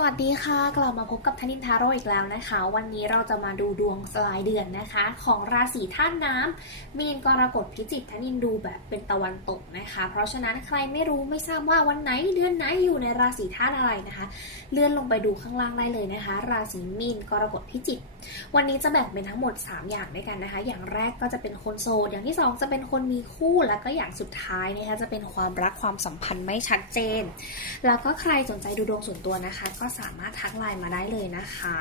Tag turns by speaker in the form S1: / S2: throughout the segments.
S1: สวัสดีค่ะ กลับมาพบกับธนินทาโร่อีกแล้วนะคะ วันนี้เราจะมาดูดวงรายเดือนนะคะ ของราศีธาตุน้ำมีนกรกฎพิจิกธนินดูแบบเป็นตะวันตกนะคะ เพราะฉะนั้นใครไม่รู้ไม่ทราบว่าวันไหนเดือนไหนอยู่ในราศีธาตุอะไรนะคะ เลื่อนลงไปดูข้างล่างได้เลยนะคะ ราศีมีนกรกฎพิจิก วันนี้จะแบ่งเป็นทั้งหมด 3 อย่างด้วยกันนะคะ อย่างแรกก็จะเป็นคนโสด อย่างที่ 2 จะเป็นคนมีคู่ แล้วก็อย่างสุดท้ายนะคะจะเป็นความรักความสัมพันธ์ไม่ชัดเจน แล้วก็ใครสนใจดูดวงส่วนตัวนะคะ ก็สามารถทักไลน์มาได้เลยนะคะ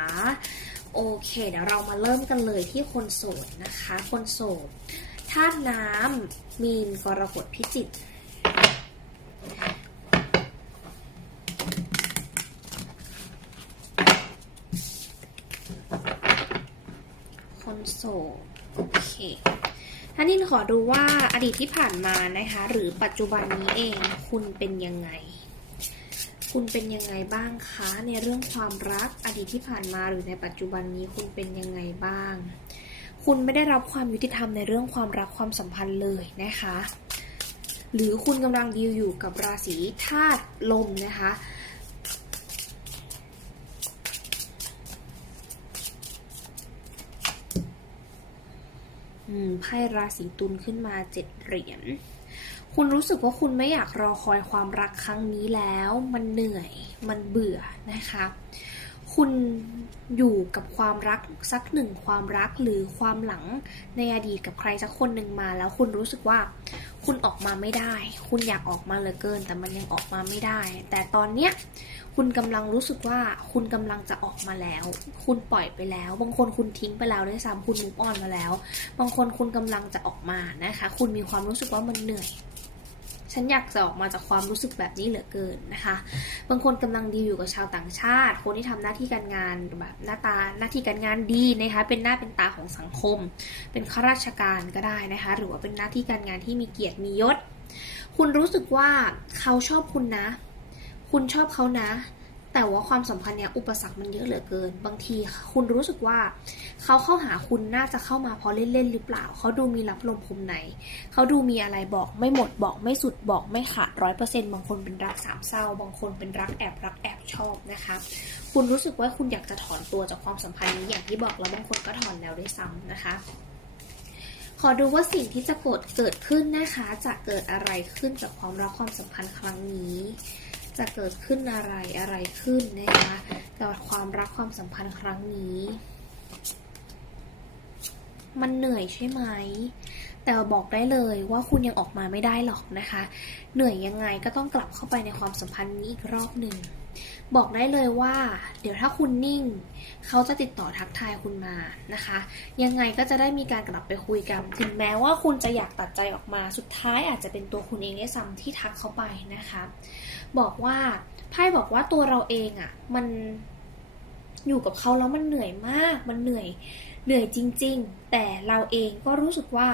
S1: โอเค เดี๋ยวเรามาเริ่มกันเลยที่คนโสดนะคะ คนโสดธาตุน้ำมีนกรกฎพิจิกคน โสดโอเคท่านินขอดูว่าอดีตที่ผ่านมานะคะ หรือปัจจุบันนี้เองคุณเป็นยังไง คุณเป็นยังไงบ้างคะ ในเรื่องความรักอดีตที่ผ่านมาหรือในปัจจุบันนี้คุณเป็นยังไงบ้าง คุณไม่ได้รับความยุติธรรมในเรื่องความรักความสัมพันธ์เลยนะคะ หรือคุณกำลังดีลอยู่กับราศีธาตุลมนะคะ ไพ่ราศีตุลขึ้นมาเจ็ดเหรียญ คุณรู้สึกว่าคุณไม่อยากรอคอยความรักครั้งนี้แล้ว มันเหนื่อย มันเบื่อนะคะ คุณอยู่กับความรักสักหนึ่งความรักหรือความหลังในอดีตกับใครสักคนหนึ่งมา แล้วคุณรู้สึกว่าคุณออกมาไม่ได้ คุณอยากออกมาเหลือเกิน แต่มันยังออกมาไม่ได้ แต่ตอนเนี้ย คุณกำลังรู้สึกว่าคุณกำลังจะออกมาแล้ว คุณปล่อยไปแล้ว บางคนคุณทิ้งไปแล้วด้วยซ้ำคุณมุกออนมาแล้ว บางคนคุณกำลังจะออกมานะคะ คุณมีความรู้สึกว่ามันเหนื่อยฉันอยากจะออกมาจากความรู้สึกแบบนี้เหลือเกินนะคะ บางคนกำลังดีอยู่กับชาวต่างชาติ คนที่ทำหน้าที่การงานแบบหน้าตาหน้าที่การงานดีนะคะ เป็นหน้าเป็นตาของสังคม เป็นข้าราชการก็ได้นะคะ หรือว่าเป็นหน้าที่การงานที่มีเกียรติมียศ คุณรู้สึกว่าเขาชอบคุณนะ คุณชอบเขานะ แต่ว่าความสัมพันธ์เนี้ยอุปสรรคมันเยอะเหลือเกิน บางทีคุณรู้สึกว่า เขาเข้าหาคุณน่าจะเข้ามาเพราะเล่นๆหรือเปล่า เขาดูมีรับลมคมในเขาดูมีอะไรบอกไม่หมดบอกไม่สุดบอกไม่ขาดร้อยเปอร์เซ็นต์บางคนเป็นรักสามเศร้า บางคนเป็นรักแอบรักแอบชอบนะคะ คุณรู้สึกว่าคุณอยากจะถอนตัวจากความสัมพันธ์นี้อย่างที่บอกแล้วบางคนก็ถอนแล้วด้วยซ้ำนะคะขอดูว่าสิ่งที่จะเกิดเกิดขึ้นนะคะ จะเกิดอะไรขึ้นกับความรักความสัมพันธ์ครั้งนี้ จะเกิดขึ้นอะไรอะไรขึ้นนะคะกับความรักความสัมพันธ์ครั้งนี้ มันเหนื่อยใช่ไหม แต่บอกได้เลยว่าคุณยังออกมาไม่ได้หรอกนะคะ เหนื่อยยังไงก็ต้องกลับเข้าไปในความสัมพันธ์นี้อีกรอบหนึ่งบอกได้เลยว่า เดี๋ยวถ้าคุณนิ่ง เขาจะติดต่อทักทายคุณมานะคะ ยังไงก็จะได้มีการกลับไปคุยกันถึงแม้ว่าคุณจะอยากตัดใจออกมาสุดท้ายอาจจะเป็นตัวคุณเองด้ซ้ำที่ทักเขาไปนะคะ บอกว่าไพ่บอกว่าตัวเราเองอะ่ะ มันอยู่กับเขาแล้วมันเหนื่อยมาก มันเหนื่อยเหนื่อยจริง ๆ แต่เราเองก็รู้สึกว่า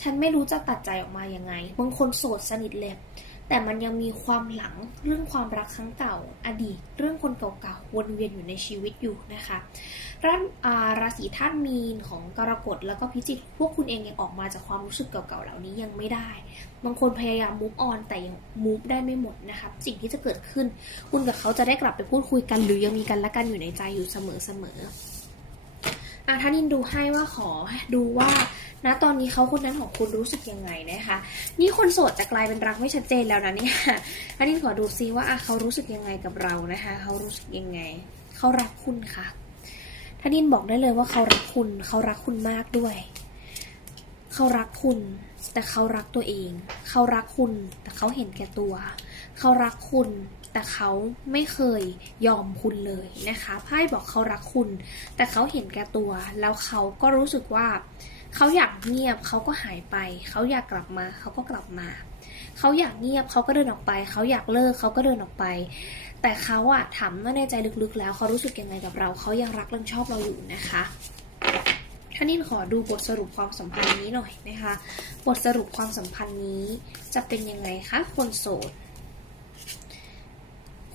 S1: ฉันไม่รู้จะตัดใจออกมายังไงบางคนโสดสนิทเลยแต่มันยังมีความหลังเรื่องความรักครั้งเก่า อดีต เรื่องคนเก่าๆวนเวียนอยู่ในชีวิตอยู่นะคะ ราาราศีธาตุมีนของกรกฎแล้วก็พิจิกพวกคุณเองยังออกมาจากความรู้สึกเก่าๆเหล่านี้ยังไม่ได้ บางคนพยายามมูฟออนแต่ยังมูฟได้ไม่หมดนะคะสิ่งที่จะเกิดขึ้น คุณกับเขาจะได้กลับไปพูดคุยกัน หรือยังมีกันและกันอยู่ในใจอยู่เสมอๆอะท่านินดูให้ว่าขอดูว่าณตอนนี้เขาคนนั้นของคุณรู้สึกยังไงนะคะ นี่คนโสดจะกลายเป็นรักไม่ชัดเจนแล้วนะเนี่ยท่านินขอดูซิว่าเขารู้สึกยังไงกับเรานะคะ เขารู้สึกยังไง เขารักคุณค่ะ ทนินบอกได้เลยว่าเขารักคุณ เขารักคุณมากด้วย เขารักคุณ แต่เขารักตัวเอง เขารักคุณ แต่เขาเห็นแก่ตัว เขารักคุณ แต่เขาไม่เคยยอมคุณเลยนะคะไพ่บอกเขารักคุณ แต่เขาเห็นแก่ตัว แล้วเขาก็รู้สึกว่า เขาอยากเงียบ เขาก็หายไป เขาอยากกลับมา เขาก็กลับมา เขาอยากเงียบ เขาก็เดินออกไป เขาอยากเลิก เขาก็เดินออกไป แต่เขาอะถามว่าในใจลึกๆ แล้วเขารู้สึกยังไงกับเรา เขายังรักและชอบเราอยู่นะคะท่านินขอดูบทสรุปความสัมพันธ์นี้หน่อยนะคะ บทสรุปความสัมพันธ์นี้จะเป็นยังไงคะ คนโสด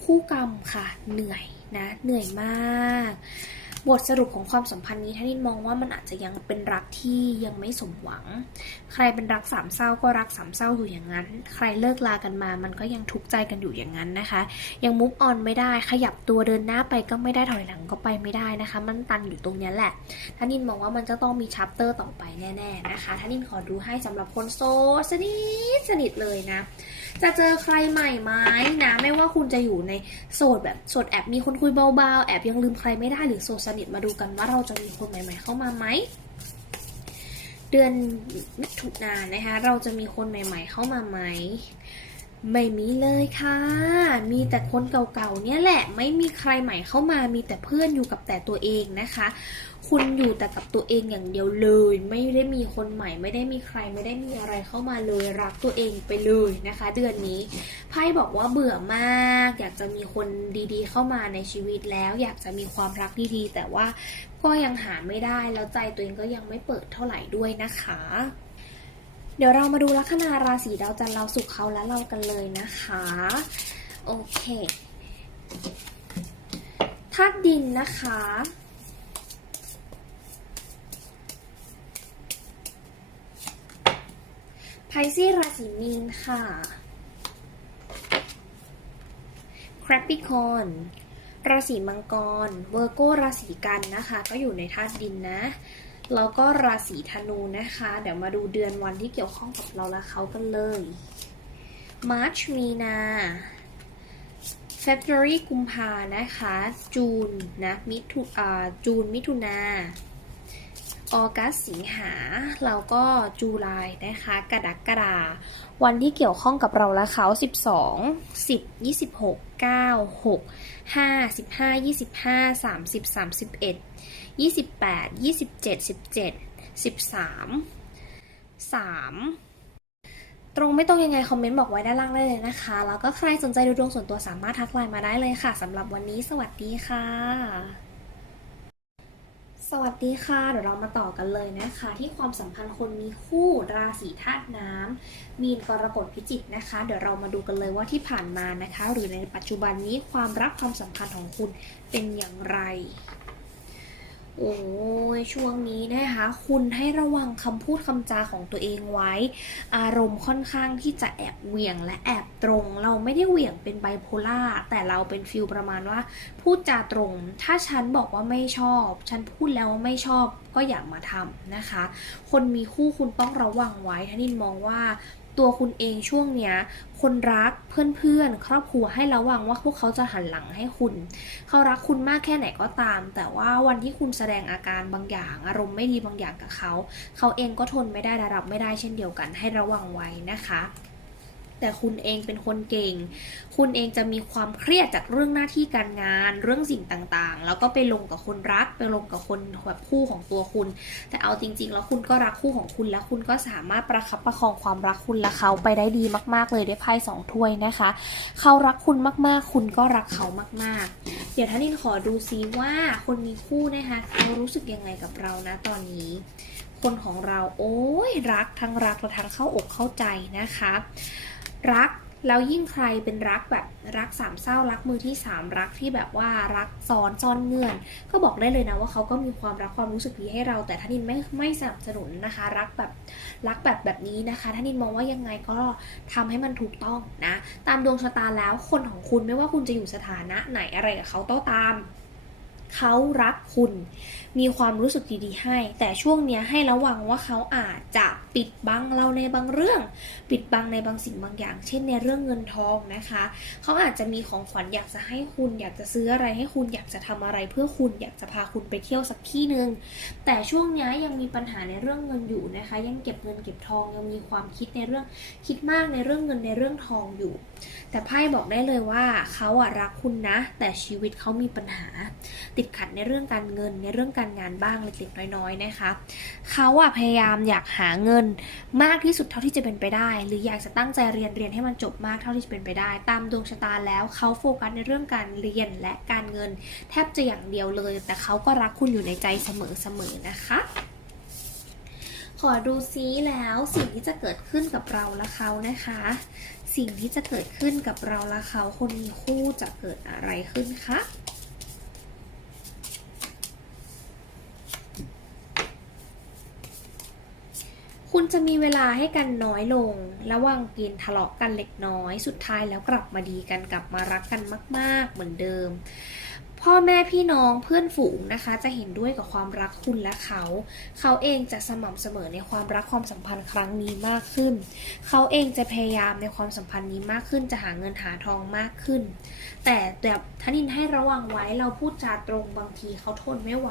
S1: คู่กรรมค่ะ เหนื่อยนะ เหนื่อยมาก บทสรุปของความสัมพันธ์นี้ท่านินมองว่ามันอาจจะยังเป็นรักที่ยังไม่สมหวัง ใครเป็นรักสามเศร้าก็รักสามเศร้าอยู่อย่างนั้น ใครเลิกลากันมา มันก็ยังทุกข์ใจกันอยู่อย่างนั้นนะคะ ยังมุฟออนไม่ได้ ขยับตัวเดินหน้าไปก็ไม่ได้ถอยหลังก็ไปไม่ได้นะคะ มันตันอยู่ตรงนี้แหละท่านินมองว่ามันจะต้องมีชัปเตอร์ต่อไปแน่ๆนะคะท่านินขอดูให้สำหรับคนโสดสนิทสนิทเลยนะ จะเจอใครใหม่ไหมนะ ไม่ว่าคุณจะอยู่ในโสดแบบโสดแอบมีคนคุยเบาๆแอบยังลืมใครไม่ได้หรือโสดสนิทมาดูกันว่าเราจะมีคนใหม่ ๆ เข้ามาไหม เดือนมิถุนายนนะคะ เราจะมีคนใหม่ ๆ เข้ามาไหม ไม่มีเลยค่ะ มีแต่คนเก่าๆ เนี่ยแหละ ไม่มีใครใหม่เข้ามา มีแต่เพื่อนอยู่กับแต่ตัวเองนะคะ คุณอยู่แต่กับตัวเองอย่างเดียวเลย ไม่ได้มีคนใหม่ ไม่ได้มีใคร ไม่ได้มีอะไรเข้ามาเลย รักตัวเองไปเลยนะคะ เดือนนี้ ไพ่บอกว่าเบื่อมาก อยากจะมีคนดีๆ เข้ามาในชีวิตแล้ว อยากจะมีความรักดีๆ แต่ว่าก็ยังหาไม่ได้ แล้วใจตัวเองก็ยังไม่เปิดเท่าไหร่ด้วยนะคะ เดี๋ยวเรามาดูลัคนาราศีดาวจันทร์เราสุขเขาและเรากันเลยนะคะ โอเคธาตุดินนะคะไพซี่ราศีมีนค่ะแคร a ป i คอนราศีมังกร เวอร์โกราศีกันนะคะ ก็อยู่ในธาตุดินนะ แล้วก็ราศีธนูนะคะ เดี๋ยวมาดูเดือนวันที่เกี่ยวข้องกับเราและเขากันเลยมาร์ชมีนา February กุมภานะคะ จูนนะมิถุอ่าจูนมิถุนาออกัสสิงหาแล้วก็จูลายนะคะกระดากฎาวันที่เกี่ยวข้องกับเราและเขา 12 10 26 9 6 5 15 25 30 31 28 27 17 13 3 ตรงไม่ตรงยังไงคอมเมนต์บอกไว้ด้านล่างได้เลยนะคะ แล้วก็ใครสนใจดูดวงส่วนตัวสามารถทักไลน์มาได้เลยค่ะสำหรับวันนี้สวัสดีค่ะสวัสดีค่ะ เดี๋ยวเรามาต่อกันเลยนะคะ ที่ความสัมพันธ์คนมีคู่ราศีธาตุน้ำมีนกรกฎพิจิกนะคะ เดี๋ยวเรามาดูกันเลยว่าที่ผ่านมานะคะ หรือในปัจจุบันนี้ความรักความสัมพันธ์ของคุณเป็นอย่างไร โอ้ยช่วงนี้นะคะ คุณให้ระวังคำพูดคำจาของตัวเองไว้ อารมณ์ค่อนข้างที่จะแอบเหวี่ยงและแอบตรง เราไม่ได้เหวี่ยงเป็นไบโพล่าแต่เราเป็นฟิลประมาณว่า พูดจาตรง ถ้าฉันบอกว่าไม่ชอบ ฉันพูดแล้วว่าไม่ชอบก็อย่ามาทำนะคะ คนมีคู่คุณต้องระวังไว้ท่านินมองว่า ตัวคุณเองช่วงเนี้ยคนรักเพื่อนๆ ครอบครัวให้ระวังว่าพวกเขาจะหันหลังให้คุณ เขารักคุณมากแค่ไหนก็ตาม แต่ว่าวันที่คุณแสดงอาการบางอย่าง อารมณ์ไม่ดีบางอย่างกับเขา เขาเองก็ทนไม่ได้ระดับไม่ได้เช่นเดียวกันให้ระวังไว้นะคะ แต่คุณเองเป็นคนเก่ง คุณเองจะมีความเครียดจากเรื่องหน้าที่การงาน เรื่องสิ่งต่างๆ แล้วก็ไปลงกับคนรัก ไปลงกับคนแบบคู่ของตัวคุณ แต่เอาจริง ๆ แล้วคุณก็รักคู่ของคุณ และคุณก็สามารถประคับประคองความรักคุณและเขาไปได้ดีมาก ๆ เลยด้วยไพ่สองถ้วยนะคะ เขารักคุณมากๆ คุณก็รักเขามาก ๆ เดี๋ยวท่านินขอดูซิว่าคนมีคู่นะคะเขารู้สึกยังไงกับเรานะตอนนี้คนของเราโอ้ยรักทั้งรักและทั้งเข้าอกเข้าใจนะคะ รักแล้วยิ่งใครเป็นรักแบบรักสามเศร้ารักมือที่สามรักที่แบบว่ารักซ้อนซ่อนเงื่อน ก็บอกได้เลยนะว่าเขาก็มีความรักความรู้สึกดีให้เรา แต่ท่านินไม่ไม่สนับสนุนนะคะ รักแบบรักแบบแบบนี้นะคะท่านินมองว่ายังไงก็ทำให้มันถูกต้องนะ ตามดวงชะตาแล้วคนของคุณไม่ว่าคุณจะอยู่สถานะไหนอะไรกับเขาต้องตาม เขารักคุณ มีความรู้สึกดีๆให้ แต่ช่วงเนี้ยให้ระวังว่าเขาอาจจะปิดบังเราในบางเรื่อง ปิดบังในบางสิ่งบางอย่าง เช่นในเรื่องเงินทองนะคะ เขาอาจจะมีของขวัญอยากจะให้คุณ อยากจะซื้ออะไรให้คุณ อยากจะทำอะไรเพื่อคุณ อยากจะพาคุณไปเที่ยวสักที่หนึ่ง แต่ช่วงนี้ยยังมีปัญหาในเรื่องเงินอยู่นะคะ ยังเก็บเงินเก็บทองยังมีความคิดในเรื่องคิดมากในเรื่องเงินในเรื่องทองอยู่ แต่ไพ่บอกได้เลยว่าเขาอะรักคุณนะ แต่ชีวิตเขามีปัญหาติดขัดในเรื่องการเงิน ในเรื่องการงานบ้างเล็กๆน้อยๆนะคะเขาอะพยายามอยากหาเงินมากที่สุดเท่าที่จะเป็นไปได้ หรืออยากจะตั้งใจเรียนเรียนให้มันจบมากเท่าที่จะเป็นไปได้ ตามดวงชะตาแล้วเขาโฟกัสในเรื่องการเรียนและการเงิน แทบจะอย่างเดียวเลย แต่เขาก็รักคุณอยู่ในใจเสมอๆนะคะขอดูซิแล้วสิ่งที่จะเกิดขึ้นกับเราและเขานะคะ สิ่งที่จะเกิดขึ้นกับเราและเขาคนมีคู่จะเกิดอะไรขึ้นคะ จะมีเวลาให้กันน้อยลง ระวังกินทะเลาะกันเล็กน้อย สุดท้ายแล้วกลับมาดีกันกลับมารักกันมาก ๆ เหมือนเดิม พ่อแม่พี่น้องเพื่อนฝูงนะคะ จะเห็นด้วยกับความรักคุณและเขา เขาเองจะสม่ำเสมอในความรักความสัมพันธ์ครั้งนี้มากขึ้น เขาเองจะพยายามในความสัมพันธ์นี้มากขึ้น จะหาเงินหาทองมากขึ้น แต่แบบท่านินให้ระวังไว้เราพูดจาตรงบางทีเขาทนไม่ไหว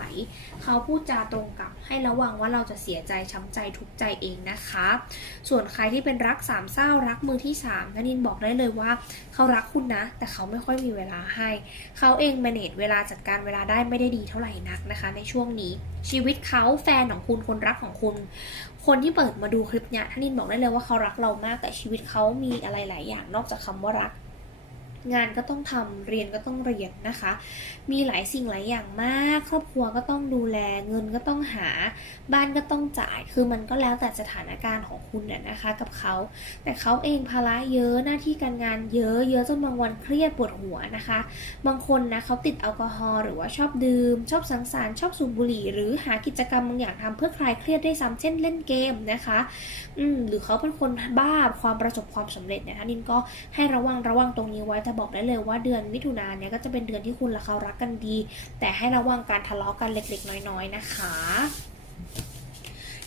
S1: เขาพูดจาตรงกลับให้ระวังว่าเราจะเสียใจช้ำใจทุกใจเองนะคะ ส่วนใครที่เป็นรักสามเศร้ารักมือที่สามทนินบอกได้เลยว่า เขารักคุณนะ แต่เขาไม่ค่อยมีเวลาให้ เขาเอง manage เวลาจัดการเวลาได้ไม่ได้ดีเท่าไหร่นักนะคะ ในช่วงนี้ชีวิตเขาแฟนของคุณคนรักของคุณ คนที่เปิดมาดูคลิปเนี้ยท่านินบอกได้เลยว่าเขารักเรามากแต่ชีวิตเขามีอะไรหลายอย่างนอกจากคำว่ารัก งานก็ต้องทำเรียนก็ต้องเรียนนะคะ มีหลายสิ่งหลายอย่างมาก ครอบครัวก็ต้องดูแลเงินก็ต้องหา บ้านก็ต้องจ่าย คือมันก็แล้วแต่สถานการณ์ของคุณน่ะนะคะ กับเขา แต่เขาเองภาระเยอะหน้าที่การงานเยอะ เยอะจนบางวันเครียดปวดหัวนะคะ บางคนนะเขาติดแอลกอฮอล์หรือว่าชอบดื่ม ชอบสังสรรค์ชอบสูบบุหรี่ หรือหากิจกรรมบางอย่างทำเพื่อคลายเครียดได้ซ้ำเช่นเล่นเกมนะคะอืมหรือเขาเป็นคนบ้าความประสบความสำเร็จนะคะนินก็ให้ระวังระวังตรงนี้ไว้แต่บอกได้เลยว่าเดือนมิถุนายนเนี่ยก็จะเป็นเดือนที่คุณและเขารักกันดี แต่ให้ระวังการทะเลาะกันเล็กๆ น้อยๆ นะคะ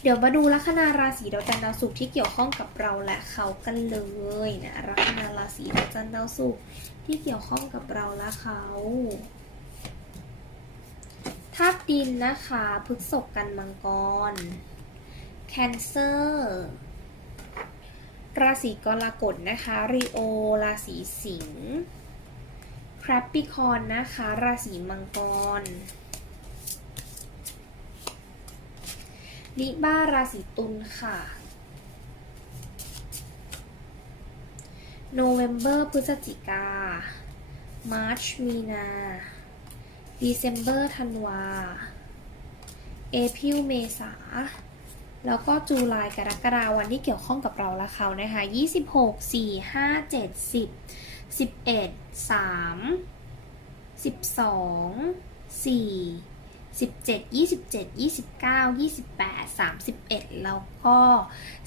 S1: เดี๋ยวมาดูลัคนาราศีดาวจันทร์ดาวศุกร์ที่เกี่ยวข้องกับเราและเขากันเลยนะลัคนาราศีดาวจันทร์ดาวศุกร์ที่เกี่ยวข้องกับเราและเขาธาตุดินนะคะพฤษภกันมังกร แคนเซอร์ ราศีกรกฎนะคะริโอ ราศีสิงห์แครปปิคอนนะคะ ราศีมังกรลิบ้าราศีตุลค่ะโนเวมเบอร์พฤศจิกา มาร์ชมีนาดีเซมเบอร์ธันวา เอพิลเมษา แล้วก็จูลายกรกฎาวันที่เกี่ยวข้องกับเราและเขานะคะ26 4 5 7 10 11 3 12 4 17 27 29 28 31 แล้วก็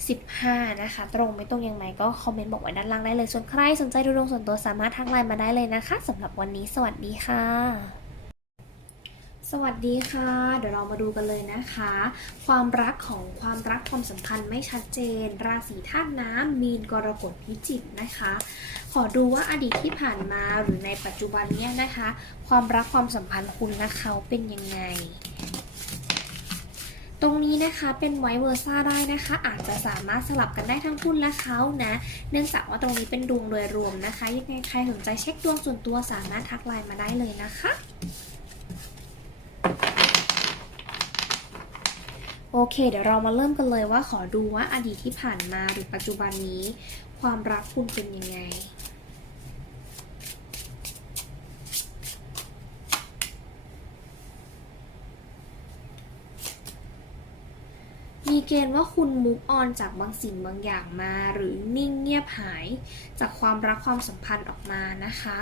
S1: 15 นะคะ ตรงไม่ตรงยังไงก็คอมเมนต์บอกไว้ด้านล่างได้เลย ส่วนใครสนใจดูดวงส่วนตัวสามารถทักไลน์มาได้เลยนะคะสำหรับวันนี้สวัสดีค่ะ สวัสดีค่ะ เดี๋ยวเรามาดูกันเลยนะคะ ความรักของความรักความสัมพันธ์ไม่ชัดเจน ราศีธาตุน้ำมีนกรกฎพิจิกนะคะ ขอดูว่าอดีตที่ผ่านมาหรือในปัจจุบันเนี่ยนะคะ ความรักความสัมพันธ์คุณและเขาเป็นยังไงตรงนี้นะคะเป็นไวเวอร์ซ่าได้นะคะ อาจจะสามารถสลับกันได้ทั้งคุณและเขานะ เนื่องจากว่าตรงนี้เป็นดวงโดยรวมนะคะยังไงใครสนใจเช็คดวงส่วนตัวสามารถทักไลน์มาได้เลยนะคะ โอเค เดี๋ยวเรามาเริ่มกันเลยว่าขอดูว่าอดีตที่ผ่านมาหรือปัจจุบันนี้ ความรักคุณเป็นยังไงมีเกณฑ์ว่าคุณมุกออนจากบางสิ่งบางอย่างมา หรือนิ่งเงียบหายจากความรักความสัมพันธ์ออกมานะคะ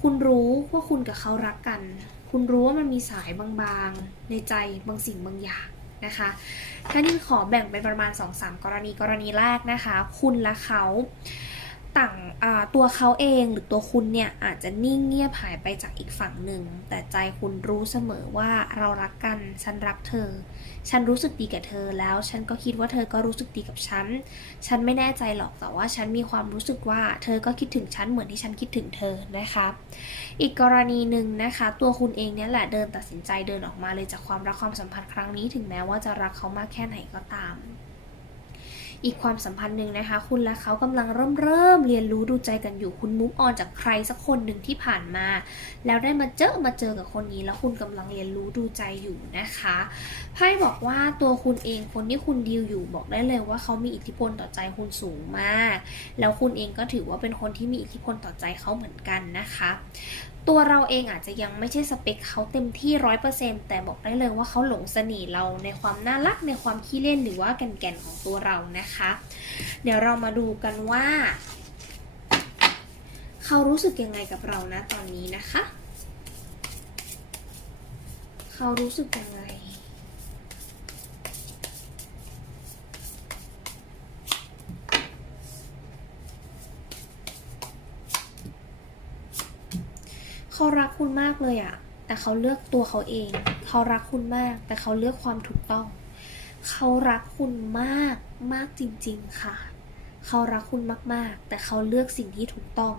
S1: คุณรู้ว่าคุณกับเขารักกัน คุณรู้ว่ามันมีสายบางๆ ในใจบางสิ่งบางอย่าง นะคะท่านี้ขอแบ่งเป็นประมาณ 2-3 กรณีกรณีแรกนะคะ คุณและเขา ต่างตัวเขาเองหรือตัวคุณเนี่ยอาจจะนิ่งเงียบหายไปจากอีกฝั่งหนึ่ง แต่ใจคุณรู้เสมอว่าเรารักกันฉันรักเธอ ฉันรู้สึกดีกับเธอแล้ว ฉันก็คิดว่าเธอก็รู้สึกดีกับฉัน ฉันไม่แน่ใจหรอกแต่ว่าฉันมีความรู้สึกว่าเธอก็คิดถึงฉันเหมือนที่ฉันคิดถึงเธอนะคะอีกกรณีหนึ่งนะคะ ตัวคุณเองเนี่ยแหละเดินตัดสินใจเดินออกมาเลยจากความรักความสัมพันธ์ครั้งนี้ถึงแม้ว่าจะรักเขามากแค่ไหนก็ตาม อีกความสัมพันธ์หนึ่งนะคะ คุณและเขากำลังเริ่มเริ่มเรียนรู้ดูใจกันอยู่คุณมุกออนจากใครสักคนหนึ่งที่ผ่านมา แล้วได้มาเจอมาเจอกับคนนี้ แล้วคุณกำลังเรียนรู้ดูใจอยู่นะคะไพ่บอกว่าตัวคุณเองคนที่คุณดีลอยู่บอกได้เลยว่าเขามีอิทธิพลต่อใจคุณสูงมาก แล้วคุณเองก็ถือว่าเป็นคนที่มีอิทธิพลต่อใจเขาเหมือนกันนะคะ ตัวเราเองอาจจะยังไม่ใช่สเปคเขาเต็มที่ร้อยเปอร์เซ็นแต่บอกได้เลยว่าเขาหลงเสน่ห์เราในความน่ารักในความขี้เล่นหรือว่าแก่นๆของตัวเรานะคะ เดี๋ยวเรามาดูกันว่า เขารู้สึกยังไงกับเรานะตอนนี้นะคะ เขารู้สึกยังไง ขารักคุณมากเลยอะแต่เขาเลือกตัวเขาเอง เขารักคุณมาก แต่เขาเลือกความถูกต้อง เขารักคุณมากมากจริง ๆค่ะ เขารักคุณมากๆ แต่เขาเลือกสิ่งที่ถูกต้อง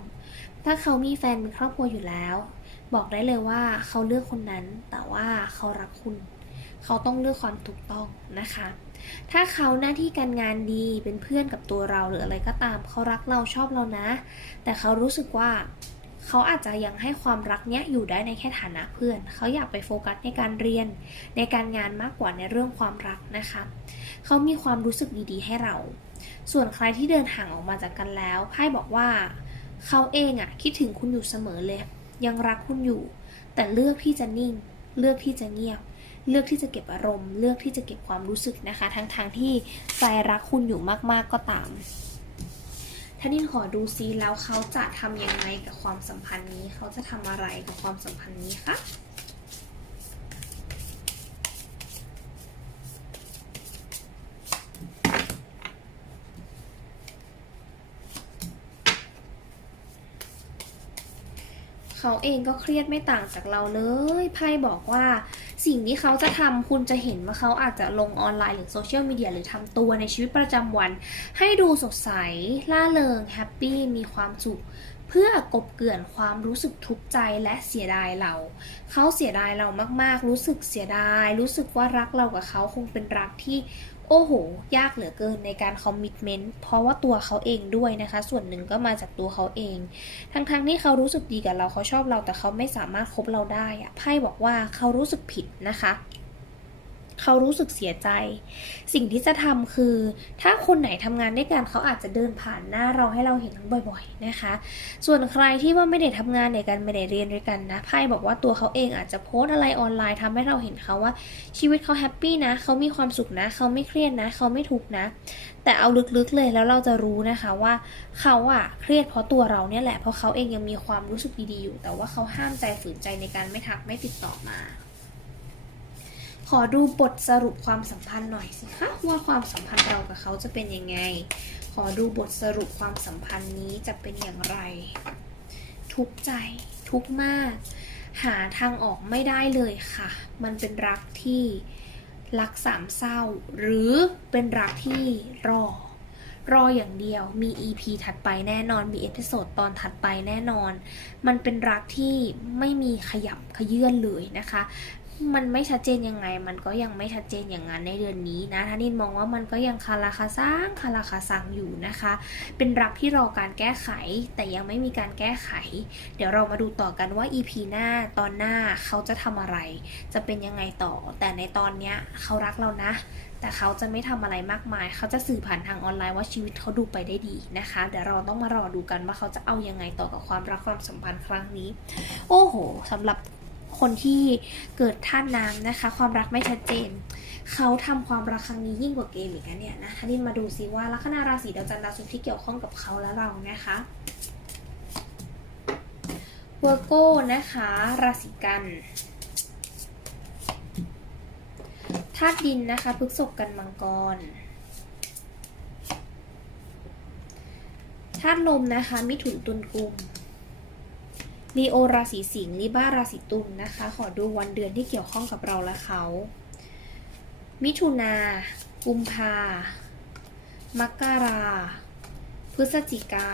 S1: ถ้าเขามีแฟนมีครอบครัวอยู่แล้ว บอกได้เลยว่าเขาเลือกคนนั้น แต่ว่าเขารักคุณ เขาต้องเลือกความถูกต้องนะคะ ถ้าเขาหน้าที่การงานดีเป็นเพื่อนกับตัวเราหรืออะไรก็ตาม เขารักเราชอบเรานะ แต่เขารู้สึกว่า เขาอาจจะยังให้ความรักเนี้ยอยู่ได้ในแค่ฐานะเพื่อน เขาอยากไปโฟกัสในการเรียน ในการงานมากกว่าในเรื่องความรักนะคะ เขามีความรู้สึกดีๆ ให้เรา ส่วนใครที่เดินห่างออกมาจากกันแล้วไพ่บอกว่า เขาเองอะคิดถึงคุณอยู่เสมอเลย ยังรักคุณอยู่ แต่เลือกที่จะนิ่ง เลือกที่จะเงียบ เลือกที่จะเก็บอารมณ์ เลือกที่จะเก็บความรู้สึกนะคะ ทั้งๆทที่ใจรักคุณอยู่มากๆก็ตาม ท่านินขอดูซิแล้วเขาจะทำยังไงกับความสัมพันธ์นี้ เขาจะทำอะไรกับความสัมพันธ์นี้คะเขาเองก็เครียดไม่ต่างจากเราเลย ไพ่บอกว่า สิ่งที่เขาจะทำคุณจะเห็นว่าเขาอาจจะลงออนไลน์หรือโซเชียลมีเดียหรือทำตัวในชีวิตประจำวัน ให้ดูสดใส ล่าเริงแฮปปี้มีความสุขเพื่อกบเกลื่อนความรู้สึกทุกข์ใจและเสียดายเรา เขาเสียดายเรามากๆ รู้สึกเสียดาย รู้สึกว่ารักเรากับเขาคงเป็นรักที่ โอ้โห ยากเหลือเกินในการคอมมิชเมนต์เพราะว่าตัวเขาเองด้วยนะคะ ส่วนหนึ่งก็มาจากตัวเขาเอง ทั้งๆที่เขารู้สึกดีกับเราเขาชอบเราแต่เขาไม่สามารถคบเราได้อะไพ่บอกว่าเขารู้สึกผิดนะคะ เขารู้สึกเสียใจ สิ่งที่จะทำคือ ถ้าคนไหนทำงานด้วยกันเขาอาจจะเดินผ่านหน้าเราให้เราเห็นบ่อยๆนะคะ ส่วนใครที่ว่าไม่ได้ทำงานด้วยกันไม่ได้เรียนด้วยกันนะไพ่บอกว่าตัวเขาเองอาจจะโพสอะไรออนไลน์ทำให้เราเห็นเขาว่า ชีวิตเขาแฮปปี้นะเขามีความสุขนะ เขาไม่เครียดนะ เขาไม่ทุกข์นะ แต่เอาลึกๆเลยแล้วเราจะรู้นะคะว่าเขาอะเครียดเพราะตัวเราเนี่ยแหละเพราะเขาเองยังมีความรู้สึกดีๆอยู่ แต่ว่าเขาห้ามใจฝืนใจในการไม่ทักไม่ติดต่อมา ขอดูบทสรุปความสัมพันธ์หน่อยสิคะว่าความสัมพันธ์เรากับเขาจะเป็นยังไง ขอดูบทสรุปความสัมพันธ์นี้จะเป็นอย่างไร ทุกใจทุกมาก หาทางออกไม่ได้เลยค่ะ มันเป็นรักที่รักสามเศร้า หรือเป็นรักที่รอ รออย่างเดียวมี EP ถัดไปแน่นอนมีเอพิโซดตอนถัดไปแน่นอน มันเป็นรักที่ไม่มีขยับขยื่นเลยนะคะ มันไม่ชัดเจนยังไง มันก็ยังไม่ชัดเจนอย่างนั้นในเดือนนี้นะท่านินมองว่ามันก็ยังคาราคาซังคาราคาซังอยู่นะคะ เป็นรักที่รอการแก้ไข แต่ยังไม่มีการแก้ไข เดี๋ยวเรามาดูต่อกันว่า EP หน้าตอนหน้าเขาจะทำอะไร จะเป็นยังไงต่อ แต่ในตอนเนี้ยเขารักเรานะ แต่เขาจะไม่ทำอะไรมากมาย เขาจะสื่อผ่านทางออนไลน์ว่าชีวิตเขาดูไปได้ดีนะคะ เดี๋ยวเราต้องมารอดูกันว่าเขาจะเอายังไงต่อกับความรักความสัมพันธ์ครั้งนี้ โอ้โหสำหรับ คนที่เกิดท่าตุน้ำนะคะ ความรักไม่ชัดเจน เขาทำความรักครั้งนี้ยิ่งกว่าเกมอีกนะเนี่ยนะท่านี่มาดูซิว่าลัคนาราศีดาวจันทร์ดาวศุกร์ที่เกี่ยวข้องกับเขาและเรานะคะเวอร์โก้นะคะ ราศีกันธาตุดินนะคะพฤกษภกันมังกรธาตุลมนะคะ มิถุนตุลกุม ลีโอราศีสิงห์ลิบ้าราศีตุลนะคะ ขอดูวันเดือนที่เกี่ยวข้องกับเราและเขา มิถุนากุมภามกรา พฤศจิกา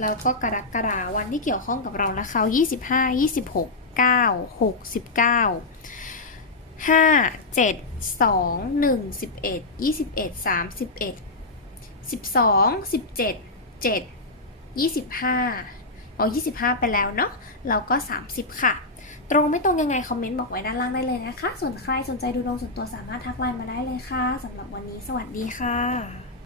S1: แล้วก็กรกฎาวันที่เกี่ยวข้องกับเราและเขา 25 26 9 6 19 5 7 2 1 11 21 31 12 17 7 25เอา 25 ไปแล้วเนาะเราก็ 30 ค่ะ ตรงไม่ตรงยังไงคอมเมนต์บอกไว้ด้านล่างได้เลยนะคะ ส่วนใครสนใจดูดวงส่วนตัวสามารถทักไลน์มาได้เลยค่ะสำหรับวันนี้ สวัสดีค่ะ